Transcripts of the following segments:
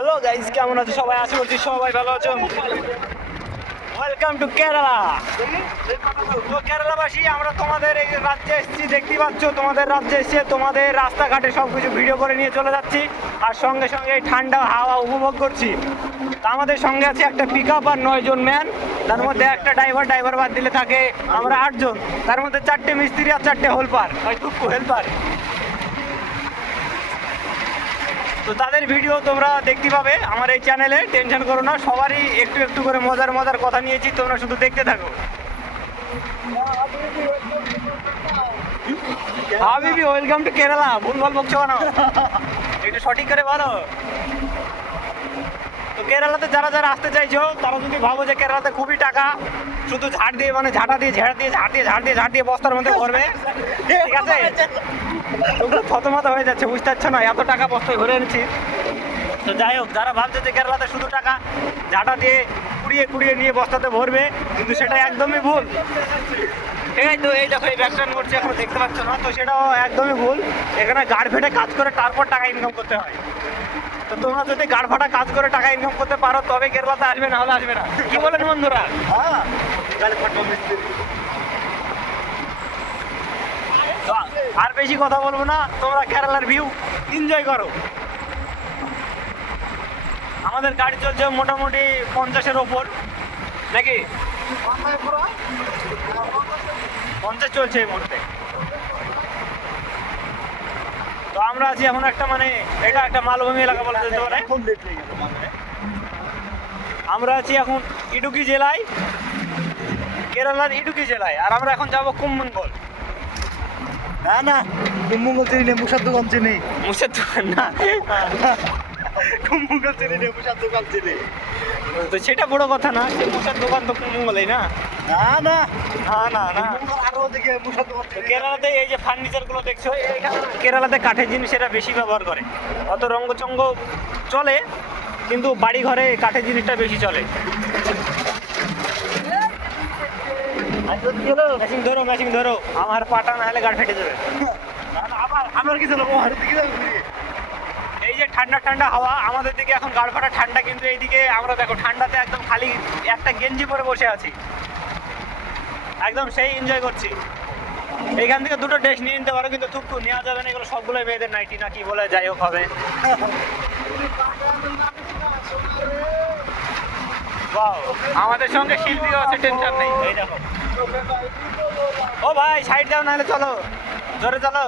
Hello guys, কেমন আছো সবাই? আশা করছি সবাই ভালো আছো। Welcome to Kerala. তো কেরালাবাসী, আমরা তোমাদের এই রাজ্যে এসেছি, দেখতেই পাচ্ছ তোমাদের রাজ্যে এসে তোমাদের রাস্তাঘাটে সব কিছু ভিডিও করে নিয়ে চলে যাচ্ছি, আর সঙ্গে সঙ্গে এই ঠান্ডা হাওয়া উপভোগ করছি। তা আমাদের সঙ্গে আছে একটা পিক আপ আর 9 জন ম্যান, তার মধ্যে একটা ড্রাইভার বাদ দিলে থাকে আমরা 8 জন, তার মধ্যে 4টে মিস্ত্রি আর 4টে হেল্পার। তো তাদের ভিডিও তোমরা দেখতে পাবে আমার এই চ্যানেলে, টেনশন করো না। সবারই একটু একটু করে মজার কথা নিয়েছি, তোমরা শুধু দেখতে থাকো। হাবিবি, ওয়েলকাম টু কেরালা। ভুলভাল বকছো কেন? একটু সঠিক করে বলো। তো কেরালাতে যারা আসতে চাইছো, তারা যদি ভাবো যে কেরালাতে খুবই টাকা, শুধু ঝাড় দিয়ে বস্তার মধ্যে ভরবে, ঠিক আছে? তোমরা থতমত হয়ে যাচ্ছে, বুঝতে পারছো না? এত টাকা বস্তায় ভরে এনেছি। তো যাই হোক, যারা ভাবছে যে কেরালাতে শুধু টাকা ঝাঁটা দিয়ে কুড়িয়ে নিয়ে বস্তাতে ভরবে, কিন্তু সেটা একদমই ভুল। ঠিক আছে? তো এই দেখো, এই ব্যাকস্ট্যান্ড করছে, এখন দেখতে পাচ্ছ না? তো সেটাও একদমই ভুল। এখানে গাড় ফেটে কাজ করে তারপর টাকা ইনকাম করতে হয়। তো তোমরা যদি গাড় ফাটা কাজ করে টাকা ইনকাম করতে পারো, তবে কেরালাতে আসবে, না হলে আসবে না। কি বলেন বন্ধুরা? আর বেশি কথা বলবো না, তোমরা কেরালার ভিউ এনজয় করো। আমাদের গাড়ি চলছে মোটামুটি 50-এর ওপর, নাকি 50 চলছে এই মুহূর্তে। তো আমরা আছি এখন একটা, মানে এটা একটা মালভূমি এলাকা বলা যেতে পারে। আমরা আছি এখন ইডুকি জেলায়, কেরালার ইডুকি জেলায়, আর আমরা এখন যাবো কুম্ভমঙ্গল। না কুম্ভমঙ্গল চিনি না, মুসার দোকান চিনি। মুসের দোকান না, কুম্ভমঙ্গল চিনি না, মুসার দোকান চিনি। তো সেটা বড় কথা না, মুসার দোকান তো কুম্ভমঙ্গলেই না। না আরো ওদিকে মুসার দোকান। কেরালাতে এই যে ফার্নিচার গুলো দেখছো, কেরালাতে কাঠের জিনিস এরা বেশি ব্যবহার করে। অত রঙ্গচঙ্গ চলে, কিন্তু বাড়ি ঘরে কাঠের জিনিসটা বেশি চলে। মেশিন ধরো, আমার পাটা না হলে গাড় ফেটে যাবে। আমার কিছু লোক এই যে ঠান্ডা হাওয়া, আমাদের দিকে এখন গাড় ফাটা ঠান্ডা, কিন্তু এইদিকে আমরা দেখো ঠান্ডাতে একদম খালি একটা গেঞ্জি পরে বসে আছি, একদম সেই এনজয় করছি। এইখান থেকে দুটো ড্রেস নিয়ে নিতে পারো, কিন্তু থুকু নেওয়া যাবে না, এগুলো সবগুলোই মেয়েদের নাইটি না কি বলে, যাই হোক হবে। আমাদের সঙ্গে শিল্পীও আছে, টেনশন নেই। এই দেখো, ও ভাই সাইড দাও, নাহলে চলো জোরে চলো।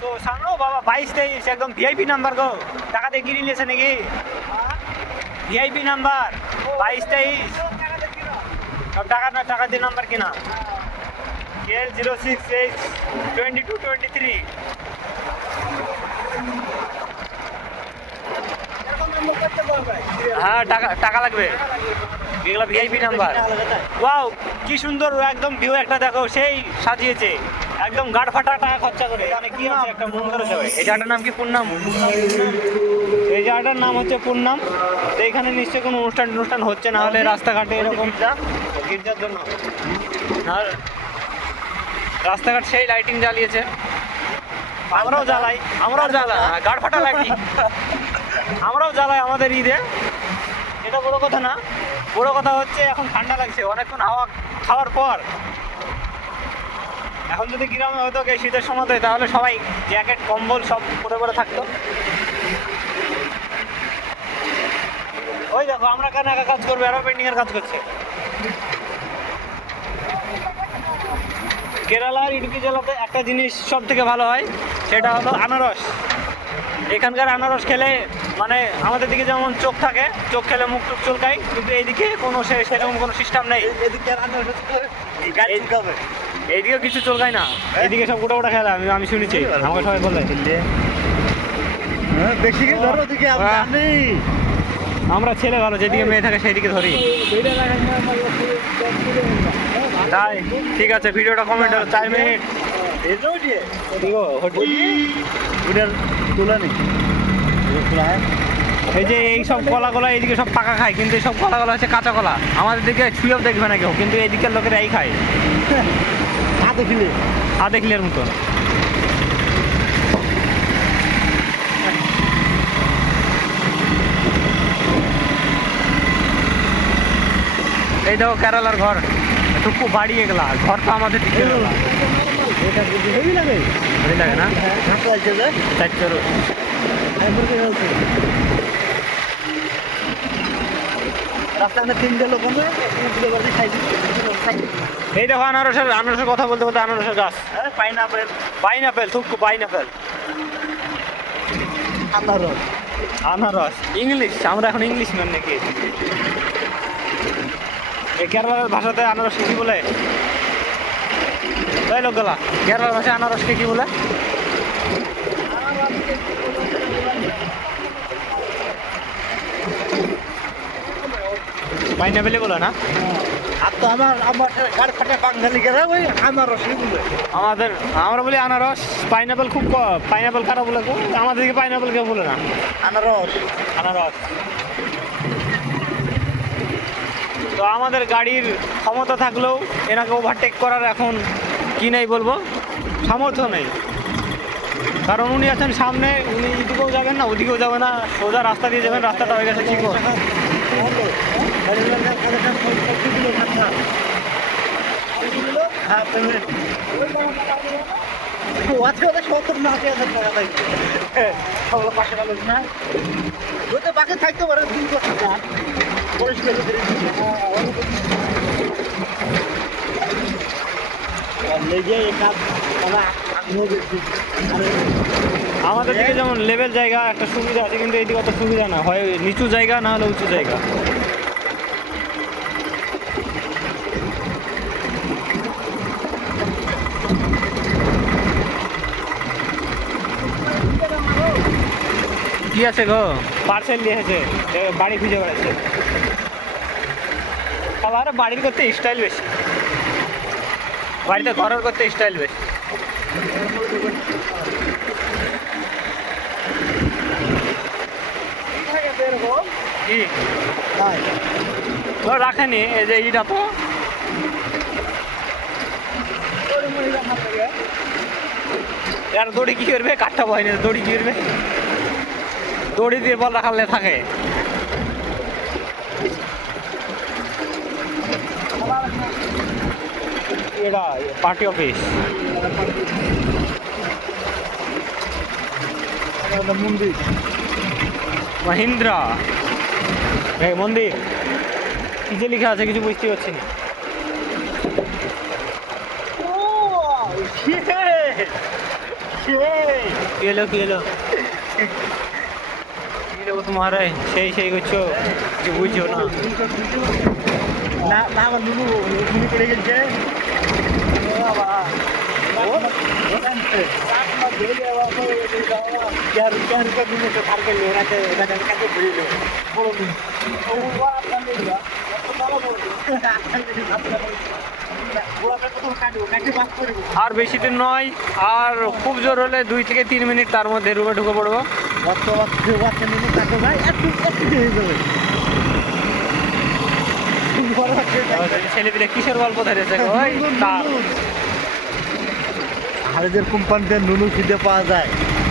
তো সামনে বাবা 22-23 একদম ভিআইপি নাম্বার গো। টাকা দিয়ে কিনে নিয়েছে নাকি? ভিআইপি নাম্বার 22-23 সব টাকা দিয়ে নাম্বার কিনা। KL 0682223। হ্যাঁ, টাকা লাগবে, এগুলো ভিআইপি নাম্বার। ওয়াও, কি সুন্দর একদম ভিউ একটা দেখো, সেই সাজিয়েছে একদম গাড় ফাটা টাকা খরচা করে। এখানে কি আছে, একটা মন্দির আছে। এই জায়গাটার নাম কি? পূর্ণাম। এই জায়গাটার নাম হচ্ছে পূর্ণাম। তো এখানে নিশ্চয়ই কোনো অনুষ্ঠান হচ্ছে, না হলে রাস্তাঘাটে এরকম গির্জার জন্য। আর রাস্তাঘাট সেই লাইটিং জ্বালিয়েছে, আমরাও জ্বালাই গাড় ফাটা লাইটিং আমরাও জ্বালাই আমাদের ঈদে। এটা বড় কথা না, বড় কথা হচ্ছে এখন ঠান্ডা লাগছে অনেকক্ষণ হাওয়া খাওয়ার পর। এখন যদি গ্রামে হতো এই শীতের সময়তে, তাহলে সবাই জ্যাকেট কম্বল সব পরে থাকতো। ওই দেখো, আমরা কেন একা কাজ করবো, আরো পেন্টিং এর কাজ করছে। কেরালার ইডুকি জেলাতে একটা জিনিস সব থেকে ভালো হয়, সেটা হলো আনারস। এখানকার আনারস খেলে, মানে আমাদের দিকে যেমন চোখ থাকে, চোখ খেলে মুখ টুক চুলকায়, কিন্তু এইদিকে কোনো সেরকম কোনো সিস্টেম নেই। এইদিকে কিছু চুলকায় না, এইদিকে সব গোটা খেলা। আমি শুনেছি, আমাকে সবাই বলে। বেশি ধরো ওদিকে, আমরা ছেলে ভালো, যেদিকে মেয়ে থাকে সেইদিকে ধরি। তাই ঠিক আছে, ভিডিওটা কমেন্ট 4 মিনিট তোলা নেই। এই যে এই সব কলাগুলো এইদিকে সব পাকা খায়, কিন্তু এই সব কলাগুলো হচ্ছে কাঁচা কলা। আমাদের দিকে ছুঁয়েও দেখবে না কেউ, কিন্তু এইদিকের লোকেরা এই খায় আধে কিলের মতো। এই দেখো কেরালার ঘর, একটু বাড়িয়ে গেলা, ঘর তো আমাদের দিকে গেলা। হেভি লাগে না? চারশোর এই দেখো আনারসের কথা বলতে বলতে আনারসের গাছ। পাইনাপেল থুকু পাইনাপেল আনারস ইংলিশ, আমরা এখন ইংলিশ ম্যান নাকি? এই কেরালার ভাষাতে আনারসকে কি বলে? তাই লোকগুলা কেরালার ভাষায় আনারসকে কি বলে? পাইনাপেলই বলে না? আমাদের আমরা বলি আনারস, পাইনাপেল খুব পাইনাপেল কারা বলে? আমাদের দিকে পাইনাপেল কেউ বলে না, আনারস। তো আমাদের গাড়ির ক্ষমতা থাকলেও এনাকে ওভারটেক করার এখন কি নেই বলবো, সামর্থ্য নেই। কারণ উনি আছেন সামনে, উনি এদিকেও যাবেন না ওদিকেও যাবে না, সোজা রাস্তা দিয়ে যাবেন, রাস্তাটা হয়ে গেছে ঠিক আছে। থাকতে পারে আমাদের দিকে যেমন লেভেল জায়গা একটা সুবিধা আছে, কিন্তু এইদিকে অত সুবিধা না, হয় নিচু জায়গা না হলে উঁচু জায়গা। কি আছে গো? পার্সেল দিয়েছে, বাড়ি খুঁজে বেড়াচ্ছে। আবার বাড়ির করতে স্টাইল বেশি, বাড়িতে ঘরের করতে স্টাইল বেশি। কি রাখেনি এই যে ইটা, তো আর দড়ি কি করবে? কাঠটা বয়নি, দড়ি কি করবে? দড়ি দিয়ে বল রাখালে থাকে। এটা পার্টি অফিস, মন্দির মহিন্দ্রা এই মন্দির। কি যে লেখা আছে কিছু বুঝতে পারছি না। কি এলো তোমার সেই করছো, কিছু বুঝছো না? নুনু পড়ে গেছে। আর বেশি দিন নয়, আর খুব জোর হলে 2 থেকে 3 মিনিট, তার মধ্যে রুমে ঢুকে পড়বো। ছেলেপিলে কিসের গল্প ধরেছে? হারেদের কোম্পানিতে নুনু খিদে পাওয়া যায়।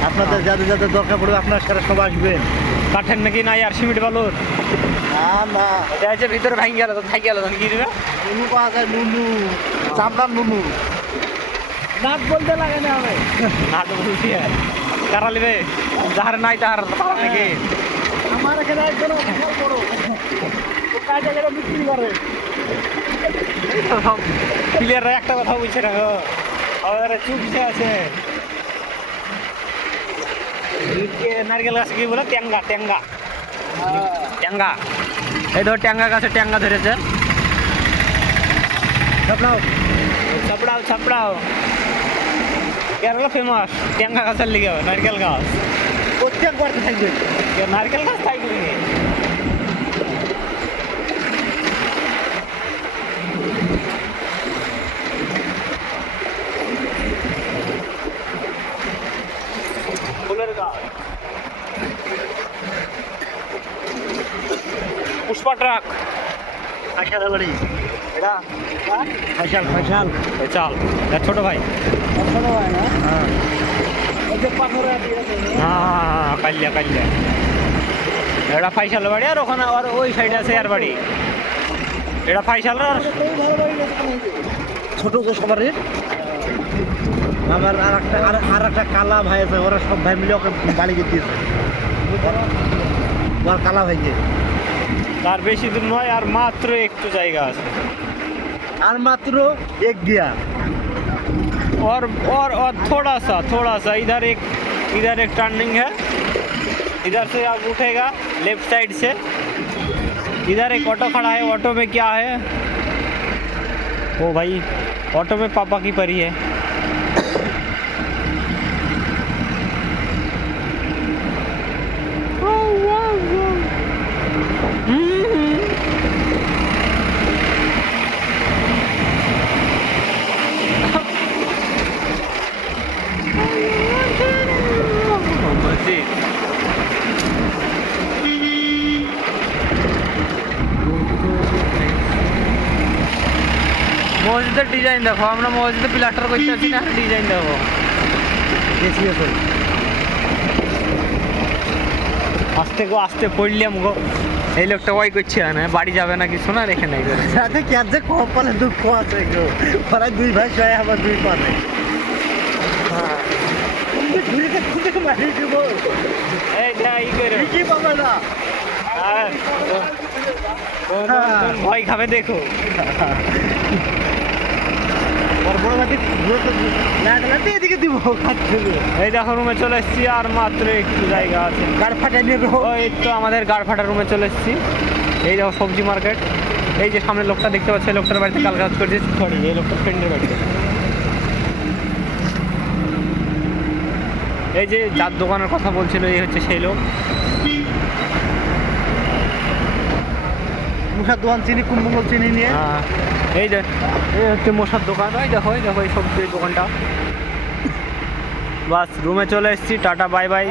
আপনাদের যাদের যাদের দরকার পড়বে আপনার সারা সব আসবেন। কাঠের নাকি নাই আর সিমেন্ট বালুর? না এটা হচ্ছে ভিতরে ভাঙি গেল, তো থাকি গেল, কি দিবে? নুনু পাওয়া যায়, নুনু চামড়ার নুনু। নাট বলতে লাগে না হবে, নাট বলছি কারা লিবে? যাহার নাই তাহার নাকি? আমার এখানে একজন বড় কাজে গেলে বিক্রি করে। প্লেয়াররা একটা কথা বলছে না গো, চুপসে আছে। নারকেল গাছ কি বলে? ট্যাঙ্গা এই ধর ট্যাঙ্গা গাছে ট্যাঙ্গা ধরেছে। ছাপড়াও কেরালা ফেমাস ট্যাঙ্গা গাছের লিগে, নারকেল গাছ প্রত্যেক বাড়িতে থাকবে নারকেল গাছ, তাই করি ফুলের গাছ। ফয়সালের বাড়ি। এটা ফয়সাল ফয়সাল। এই চাল এটা ছোট ভাই। ছোট ভাই না? হ্যাঁ। ওই যে পাথরে দিয়েছে। হ্যাঁ কাল্যা কাল্যা। এটা ফাইসালের বাড়ি আর ওখানে আর ওই সাইডে আছে আর বাড়ি। এটা ফাইসালের আর ছোট যে সবারই আমার আর একটা কালা ভাই আছে, ওরা সব ভাই মিলে ওকে বাড়ি দিয়েছে। ওর কালা ভাইকে তার বেশি দূর নয়, আর মাত্র একটু জায়গা আছে। আর মাত্র এক গিয়া। और थोड़ा सा इधर एक टर्निंग है, इधर से आप उठेगा लेफ्ट साइड से। इधर एक ऑटो खड़ा है, ऑटो में क्या है? ओ भाई ऑटो में पापा की परी है। মসজিদের ডিজাইন দেখো, আমরা মসজিদে প্লাস্টার করতে আছি না, ডিজাইন দেখো। বেশি আছে। আস্তে পড়লাম গো। এই লোকটা ওয়াই করছে না, বাড়ি যাবে না কিছু না, রেখে নাই। সাথে কি আছে, কপালে দুঃখ আছে গো। ওরা দুই ভাই ছয়, আবার দুই পাতে। হ্যাঁ ঘুরে ঘুরে মারি দিব। এই না ই করে কি বাবা না ভয় খাবে দেখো। বড় বড় মাটি ঘুরে না গেলে এদিকে দিব খাচ্ছে। এই দেখো রুমে চলে এসেছি, আর মাত্র একটু জায়গা আছে। গাড় ফাটা নিয়ে দেবো। ওই তো আমাদের গাড়ফাটা রুমে চলে এসেছি। এই দেখো সবজি মার্কেট। এই যে সামনে লোকটা দেখতে পাচ্ছি, লোকটার বাড়িতে কাল কাজ করছে, সরি এই লোকটার ফ্রেন্ডের বাড়িতে। এই যে যার দোকানের কথা বলছিল, এই হচ্ছে সেই লোক। মুখার দোকান চিনি, কুমঙ্গল চিনি নিয়ে। হ্যাঁ এই যে এই হচ্ছে মশার দোকান। ওই দেখো এই সবজির দোকানটা। বাস রুমে চলে এসেছি, টাটা বাই বাই।